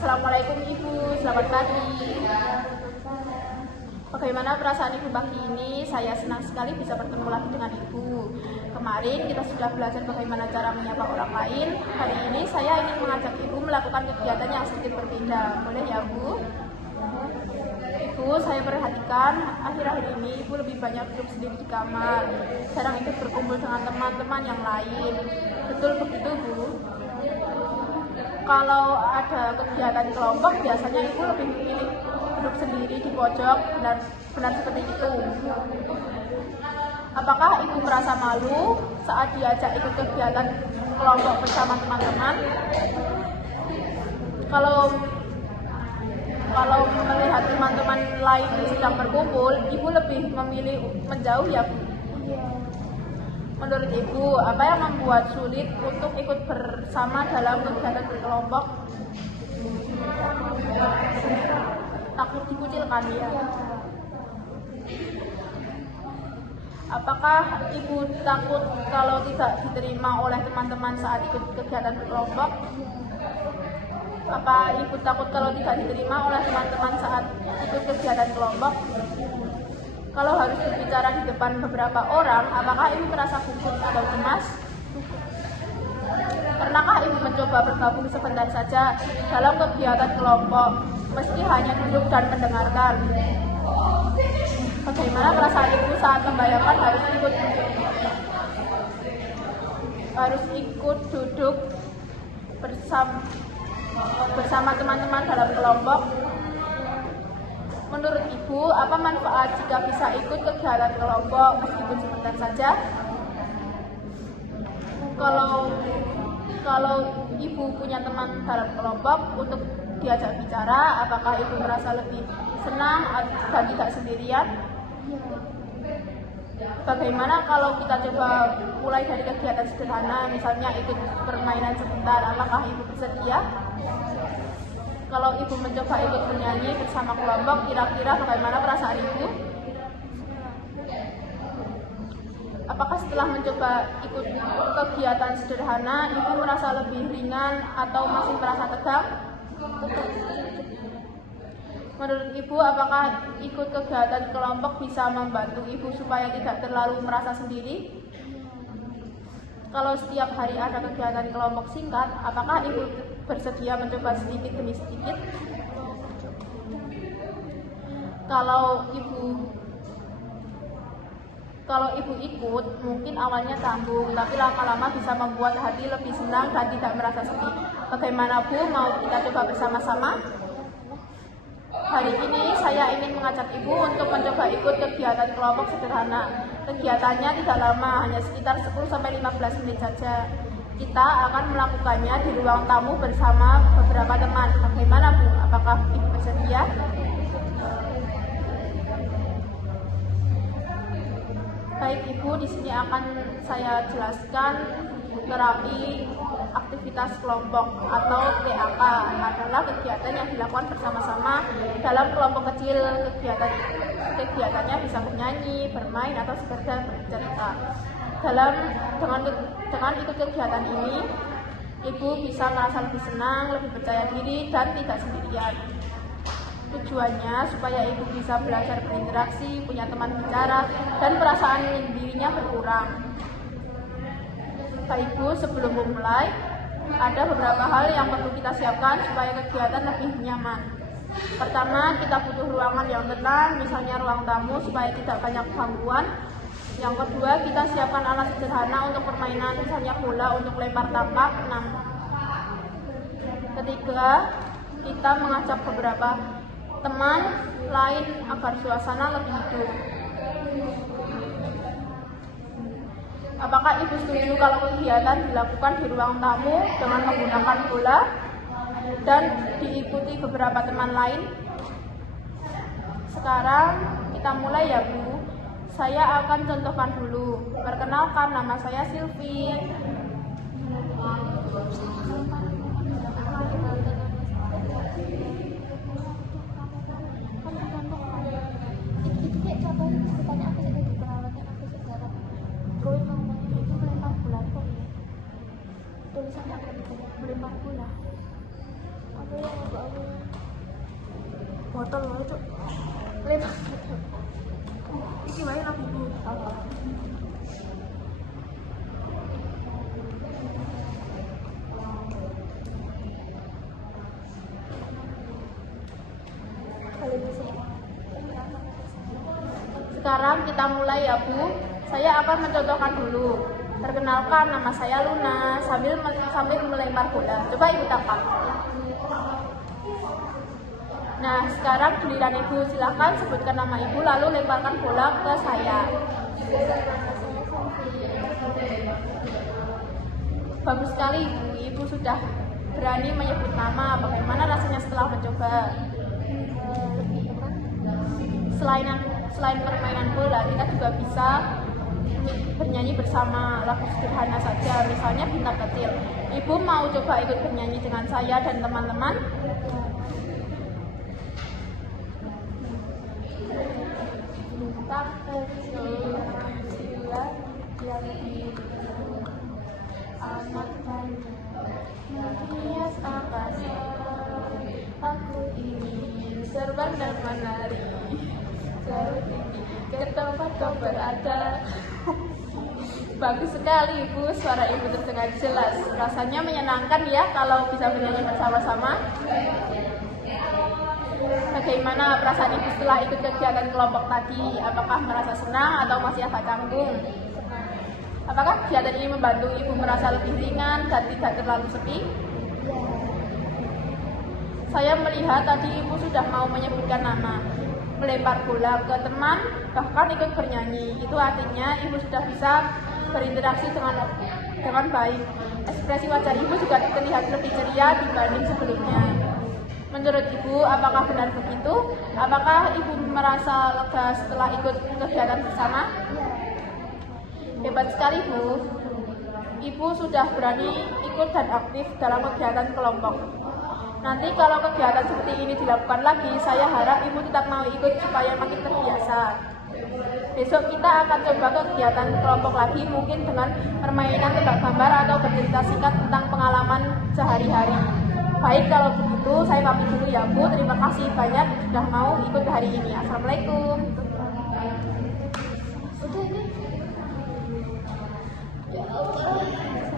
Assalamualaikum Ibu, selamat pagi. Bagaimana perasaan Ibu pagi ini? Saya senang sekali bisa bertemu lagi dengan Ibu. Kemarin kita sudah belajar bagaimana cara menyapa orang lain. Hari ini saya ingin mengajak Ibu melakukan kegiatan yang sedikit berbeda. Boleh ya Bu? Ibu, saya perhatikan akhir-akhir ini Ibu lebih banyak duduk sendiri di kamar. Jarang ikut berkumpul dengan teman-teman yang lain. Betul begitu Bu? Kalau ada kegiatan kelompok, biasanya Ibu lebih memilih duduk sendiri di pojok, benar seperti itu. Apakah Ibu merasa malu saat diajak ikut kegiatan kelompok bersama teman-teman? Kalau melihat teman-teman lain sedang berkumpul, Ibu lebih memilih menjauh ya Bu? Menurut Ibu, apa yang membuat sulit untuk ikut bersama dalam kegiatan berkelompok? Takut dikucilkan ya? Apakah Ibu takut kalau tidak diterima oleh teman-teman saat ikut kegiatan berkelompok? Apa Ibu takut kalau tidak diterima oleh teman-teman saat ikut kegiatan kelompok? Kalau harus berbicara di depan beberapa orang, apakah Ibu merasa gugup atau cemas? Pernahkah Ibu mencoba bergabung sebentar saja dalam kegiatan kelompok, meski hanya duduk dan mendengarkan? Bagaimana perasaan Ibu saat membayangkan harus ikut duduk bersama teman-teman dalam kelompok? Menurut Ibu, apa manfaat jika bisa ikut kegiatan kelompok meskipun sebentar saja? Kalau Ibu punya teman dalam kelompok untuk diajak bicara, apakah Ibu merasa lebih senang dan tidak sendirian? Bagaimana kalau kita coba mulai dari kegiatan sederhana, misalnya ikut permainan sebentar, apakah Ibu bersedia? Kalau Ibu mencoba ikut bernyanyi bersama kelompok, kira-kira bagaimana perasaan Ibu? Apakah setelah mencoba ikut kegiatan sederhana, Ibu merasa lebih ringan atau masih merasa tegang? Menurut Ibu, apakah ikut kegiatan kelompok bisa membantu Ibu supaya tidak terlalu merasa sendiri? Kalau setiap hari ada kegiatan kelompok singkat, apakah Ibu bersedia mencoba sedikit demi sedikit? Kalau Ibu ikut, mungkin awalnya tanggung, tapi lama-lama bisa membuat hati lebih senang dan tidak merasa sepi. Bagaimana Bu, mau kita coba bersama-sama? Hari ini saya ingin mengajak Ibu untuk mencoba ikut kegiatan kelompok sederhana. Kegiatannya tidak lama, hanya sekitar 10-15 menit saja. Kita akan melakukannya di ruang tamu bersama beberapa teman. Bagaimana Bu? Apakah Ibu bersedia? Baik Ibu, di sini akan saya jelaskan terapi aktivitas kelompok atau TAK adalah kegiatan yang dilakukan bersama-sama dalam kelompok kecil. Kegiatannya bisa bernyanyi, bermain, atau sekedar bercerita. Dengan ikut kegiatan ini, Ibu bisa merasa lebih senang, lebih percaya diri, dan tidak sendirian. Tujuannya supaya Ibu bisa belajar berinteraksi, punya teman bicara, dan perasaan dirinya berkurang. Baik Bu, sebelum memulai, ada beberapa hal yang perlu kita siapkan supaya kegiatan lebih nyaman. Pertama, kita butuh ruangan yang tenang, misalnya ruang tamu, supaya tidak banyak gangguan. Yang kedua, kita siapkan alat sederhana untuk permainan, misalnya bola untuk lempar tangkap. Ketiga, kita mengajak beberapa teman lain agar suasana lebih hidup. Apakah Ibu setuju kalau kegiatan dilakukan di ruang tamu dengan menggunakan bola dan diikuti beberapa teman lain? Sekarang kita mulai ya Bu. Saya akan contohkan dulu. Perkenalkan, nama saya Silvi. botol itu lempar iki wae lagu ibu sekarang kita mulai ya Bu. Saya akan mencontohkan dulu. Perkenalkan, nama saya Luna, sambil melempar bola. Coba Ibu tangkap. Nah, sekarang giliran Ibu, silakan sebutkan nama Ibu lalu lemparkan bola ke saya. Bagus sekali Ibu, Ibu sudah berani menyebut nama. Bagaimana rasanya setelah mencoba? Selain permainan bola, kita juga bisa bernyanyi bersama lagu sederhana saja, misalnya Bintang Kecil. Ibu mau coba ikut bernyanyi dengan saya dan teman-teman? Bintang kecil, amat banyak menghias angkasa, aku ingin terbang dan menari ke tempat kau berada. Bagus sekali Ibu, suara Ibu terdengar jelas. Rasanya menyenangkan ya kalau bisa bernyanyi bersama-sama. Bagaimana perasaan Ibu setelah ikut kegiatan kelompok tadi? Apakah merasa senang atau masih agak canggung? Apakah kegiatan ini membantu Ibu merasa lebih ringan dan tidak terlalu sepi? Saya melihat tadi Ibu sudah mau menyebutkan nama, melempar bola ke teman, bahkan ikut bernyanyi. Itu artinya Ibu sudah bisa berinteraksi dengan baik. Ekspresi wajah Ibu juga terlihat lebih ceria dibanding sebelumnya. Menurut Ibu, apakah benar begitu? Apakah Ibu merasa lega setelah ikut kegiatan bersama? Hebat sekali Bu. Ibu sudah berani ikut dan aktif dalam kegiatan kelompok. Nanti kalau kegiatan seperti ini dilakukan lagi, saya harap Ibu tetap mau ikut supaya makin terbiasa. Besok kita akan coba kegiatan kelompok lagi, mungkin dengan permainan tebak gambar atau bercerita singkat tentang pengalaman sehari-hari. Baik, kalau begitu saya pamit dulu ya Bu. Terima kasih banyak sudah mau ikut hari ini. Assalamualaikum. Ya Allah.